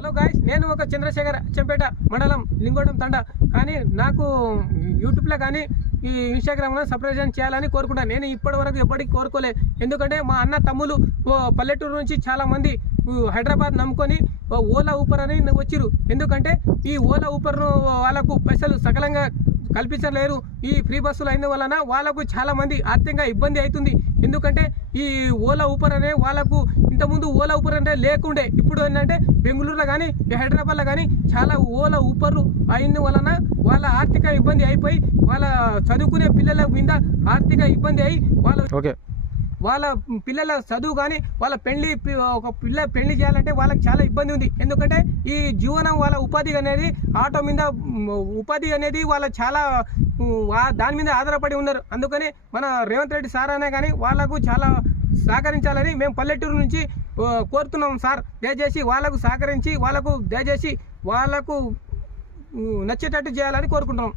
Hello guys, నేను ఒక చంద్రశేఖర్ చెంపేట మండలం లింగోడం తండ. కానీ నాకు యూట్యూబ్లో కానీ ఈ ఇన్స్టాగ్రామ్లో సబ్స్క్రైబ్ చేయాలని కోరుకుంటాను. నేను ఇప్పటి వరకు ఎప్పటికీ కోరుకోలేదు. ఎందుకంటే మా అన్న తమ్ములు పల్లెటూరు నుంచి చాలామంది హైదరాబాద్ నమ్ముకొని ఓలా ఊపర్ అని వచ్చిరు. ఎందుకంటే ఈ ఓలా ఊపర్ వాళ్ళకు పైసలు సకలంగా కల్పించలేరు. ఈ ఫ్రీ బస్సులు అయిన వలన వాళ్ళకు చాలా మంది ఆర్థికంగా ఇబ్బంది అవుతుంది. ఎందుకంటే ఈ ఓలా ఊపర్ అనే వాళ్ళకు ఇంతకుముందు ఓలా ఊపర్ అంటే లేకుండే. ఇప్పుడు ఏంటంటే బెంగళూరులో కానీ హైదరాబాద్లో కానీ చాలా ఓలా ఊపర్లు అయిన వలన వాళ్ళ ఆర్థిక ఇబ్బంది అయిపోయి వాళ్ళ చదువుకునే పిల్లల మీద ఆర్థిక ఇబ్బంది అయి వాళ్ళ పిల్లల చదువు కానీ వాళ్ళ ఒక పెళ్లి చేయాలంటే వాళ్ళకి చాలా ఇబ్బంది ఉంది. ఎందుకంటే ఈ జీవనం వాళ్ళ ఉపాధి అనేది ఆటో మీద ఉపాధి అనేది వాళ్ళ చాలా దాని మీద ఆధారపడి ఉన్నారు. అందుకని మన రేవంత్ రెడ్డి సార్ అనే కానీ వాళ్ళకు చాలా సహకరించాలని మేము పల్లెటూరు నుంచి కోరుతున్నాం సార్. దయచేసి వాళ్ళకు సహకరించి వాళ్ళకు దయచేసి వాళ్ళకు నచ్చేటట్టు చేయాలని కోరుకుంటున్నాం.